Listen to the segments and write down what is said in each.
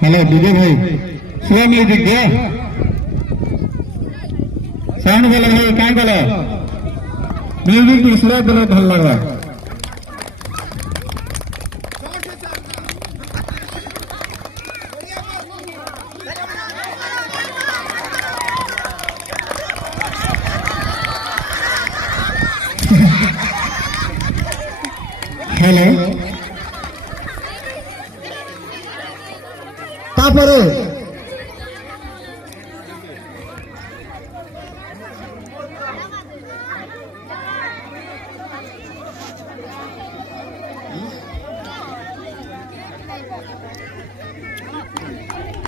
hello DJ भाई slow music दे sound बोले भाई क्या बोले म्यूजिक स्लो बोले भल लगा हेलो तापरे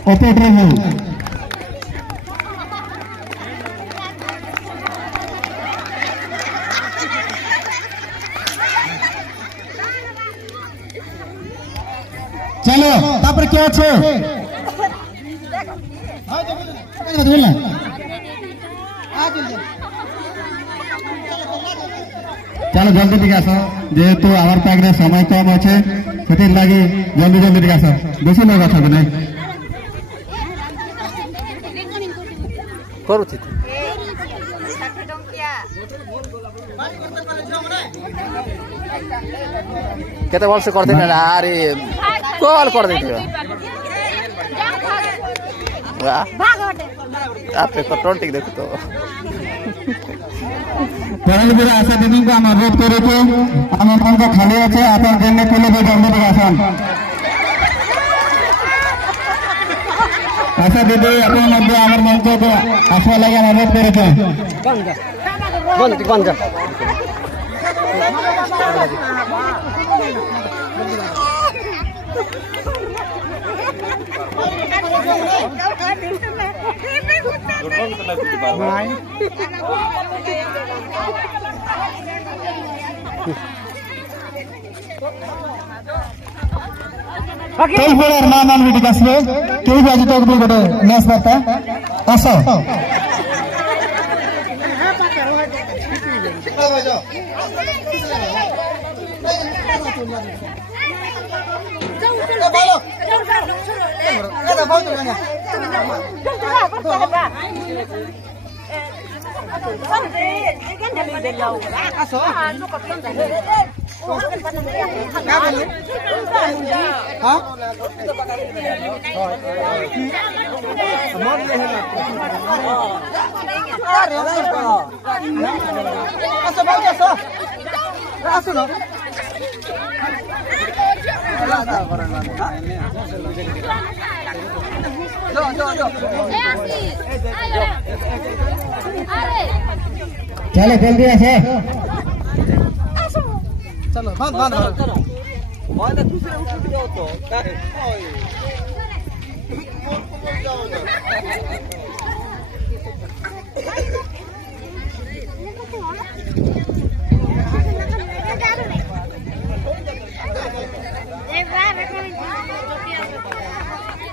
ऑपरेटर है चलो तापर क्या छे चलो जल्दी टिके आस जेहेतु आवर पाखे समय कम अच्छे से लगे जल्दी जल्दी टिके आस बेसी लोग अच्छा नहीं केते वर्ष करते ना अरे कॉल कर देते आप तो टोटिक देखो तो पहले भी आशा दीदी को हम अनुरोध करे थे हम उनको खाली अच्छे आप देने के लिए जल्दी दिखासन आशा दीदी अपने मध्य आवर मंच को आशा लगे अनुरोध करे थे बंद कई प्लेयर मान वीडियो कसले केही बाजी तक भी गोटे मैच बता आसो चलो जल्दी आसे चलो बंद दूसरे उठ जाओ तो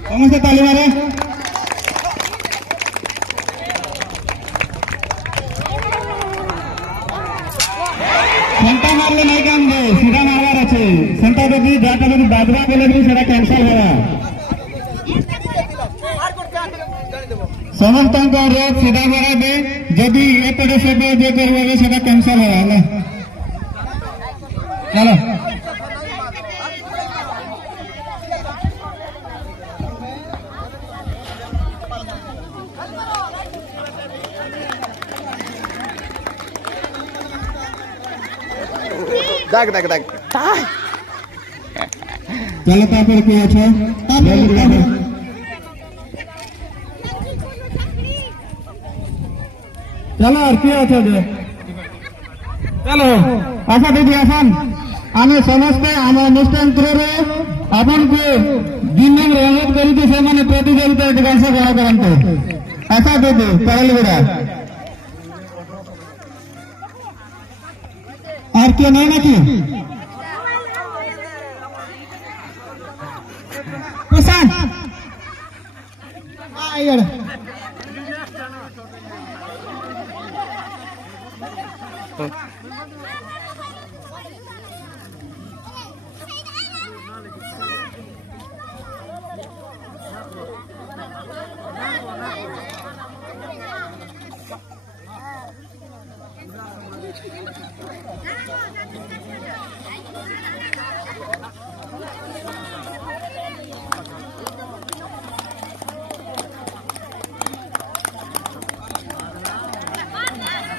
समझते ताली मारे सेंटा मारले नहीं काम दे सीधा मारवार अच्छे सेंटा यदि जाटा यदि बादवा बोले भी सेटा कैंसल होगा समस्त अनुरोध सीधा मारा दे यदि एपटे से जे करबे सेटा कैंसल होगा ना चलो दाग चलो तापर के अच्छे चलो और क्या अच्छा दे चलो आशा दीदी आसान आम समस्ते आम अनुष्ठान अपन को दिन अनुरोध करी से मैंने प्रतियोगिता अधिकांश ग्रहण करते आशा दीदी पहल गुड़ा और क्यों नहीं ना की प्रशांत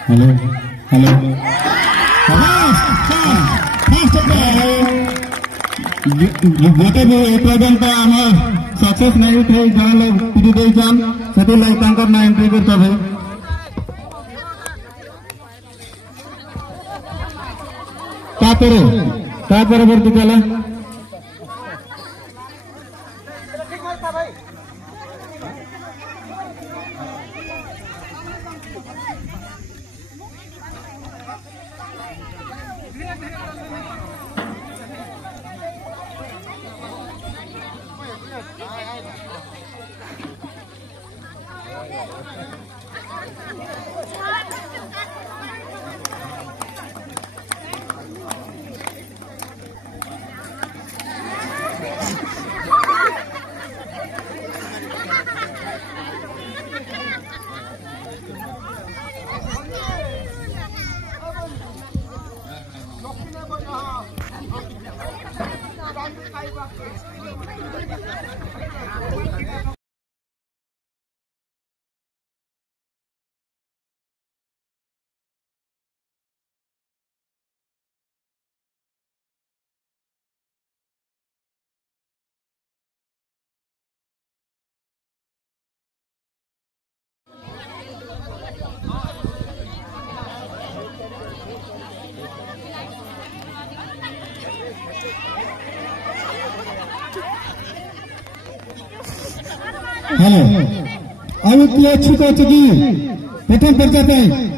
हेलो हेलो गोटे भी एपर्यंत आम सक्सेस नहीं थे जहाँ लोग पिटी देन से ना एंट्री करते परवर्ती कला हेलो अब अच्छी प्रथम पर्चा